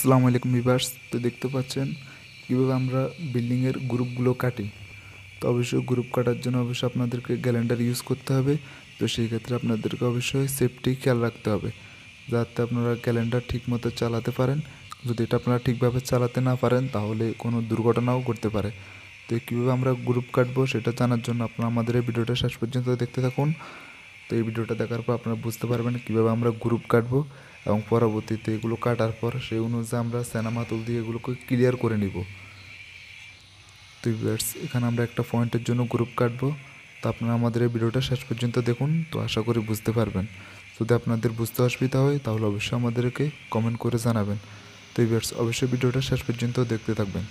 আসসালামু আলাইকুম ভিউয়ার্স। তো দেখতে পাচ্ছেন কীভাবে আমরা বিল্ডিংয়ের গ্রুপগুলো কাটি। তো অবশ্যই গ্রুপ কাটার জন্য অবশ্যই আপনাদেরকে ক্যালেন্ডার ইউজ করতে হবে। তো সেই ক্ষেত্রে আপনাদেরকে অবশ্যই সেফটি খেয়াল রাখতে হবে যাতে আপনারা ক্যালেন্ডার ঠিকমতো চালাতে পারেন। যদি এটা আপনারা ঠিকভাবে চালাতে না পারেন তাহলে কোনো দুর্ঘটনাও ঘটতে পারে। তো কীভাবে আমরা গ্রুপ কাটবো সেটা জানার জন্য আপনারা আমাদের এই ভিডিওটা শেষ পর্যন্ত দেখতে থাকুন। তো এই ভিডিওটা দেখার পর আপনারা বুঝতে পারবেন কীভাবে আমরা গ্রুপ কাটবো এবং পরবর্তীতে এগুলো কাটার পর সেই অনুযায়ী আমরা সেনামা তুল দিয়ে এগুলোকে ক্লিয়ার করে নিব। তো ভিউয়ার্স, এখানে আমরা একটা পয়েন্টের জন্য গ্রুপ কাটবো। তো আপনারা আমাদের এই ভিডিওটা শেষ পর্যন্ত দেখুন, তো আশা করি বুঝতে পারবেন। যদি আপনাদের বুঝতে অসুবিধা হয় তাহলে অবশ্যই আমাদেরকে কমেন্ট করে জানাবেন। তো ভিউয়ার্স, অবশ্যই ভিডিওটা শেষ পর্যন্ত দেখতে থাকবেন।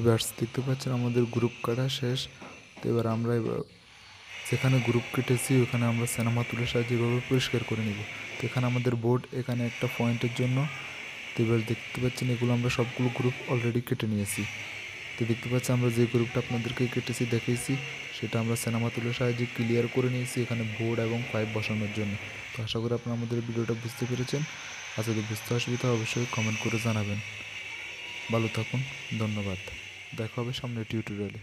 ভিউয়ার্স দেখতে পাচ্ছেন আমাদের গ্রুপ কাটা শেষ। তো এবার আমরা যেখানে গ্রুপ কেটেছি ওখানে আমরা সিনেমা তুলের সাহায্যে এভাবে পরিষ্কার করে নিব। তো এখানে আমাদের বোর্ড, এখানে একটা পয়েন্টের জন্য। তো এবার দেখতে পাচ্ছেন এগুলো আমরা সবগুলো গ্রুপ অলরেডি কেটে নিয়েছি। তো দেখতে পাচ্ছি আমরা যে গ্রুপটা আপনাদেরকে কেটেছি দেখিয়েছি সেটা আমরা সিনেমা তুলের সাহায্যে ক্লিয়ার করে নিয়েছি এখানে বোর্ড এবং পাইপ বসানোর জন্য। তো আশা করি আপনারা আমাদের ভিডিওটা বুঝতে পেরেছেন। আর যদি বুঝতে অসুবিধা হয় অবশ্যই কমেন্ট করে জানাবেন। ভালো থাকুন, ধন্যবাদ। দেখা হবে সামনের টিউটোরিয়ালে।